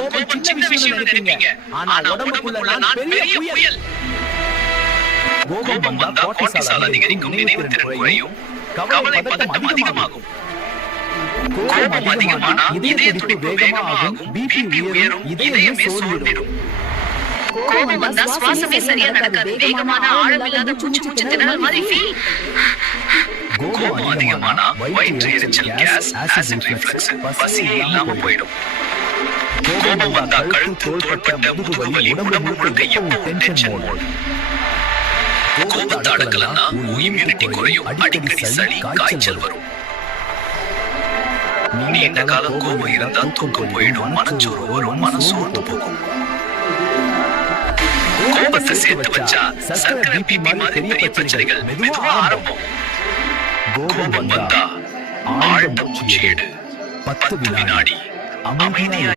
கோபம் சின்ன விஷயம் நினைப்பீங்க. ஆனா உடம்புக்குள்ள நான் பெரிய புயல். கோபம் வந்தா கோர்டிசால் அதிகரிக்கும், நினைவு திறன் குறையும், கவலை பதட்டம் அதிகமாகும். கோபம் அதிகமானா இதய துடிப்பு வேகமாகும், பிபி உயரும், இதயமே சோர்ந்திடும். கோபம் வந்தா சுவாசமே சரியா நடக்காது, வேகமான ஆழமில்லாத மூச்சு திணறல் மாதிரி ஃபீல். கோபம் அதிகமானா வயிற்று எரிச்சல், கேஸ், ஆசிட் ரிஃப்ளக்ஸ், பசியே இல்லாம போயிடும். கோபம் வந்தா கழுத்து, தோள்பட்டை, முதுகு வலி, உடம்பு முழுக்க எப்பவும் டென்ஷன் மோட். கோபத்தை அடக்கலன்னா இம்யூனிட்டி குறையும், அடிக்கடி சளி, காய்ச்சல் வரும். நீண்ட காலம் கோபம் இருந்தா தூக்கம் போயிடும், மனச்சோர்வு வரும், மனசோர்ந்து போகும். கோபத்தை சேர்த்து வச்சா சர்க்கரை, பிபி மாதிரி பெரிய பிரச்சனைகள் மெதுவா ஆரம்பம். கோபம் வந்தா ஆழ்ந்த மூச்சு எடு, 10 வினாடி அமைதியா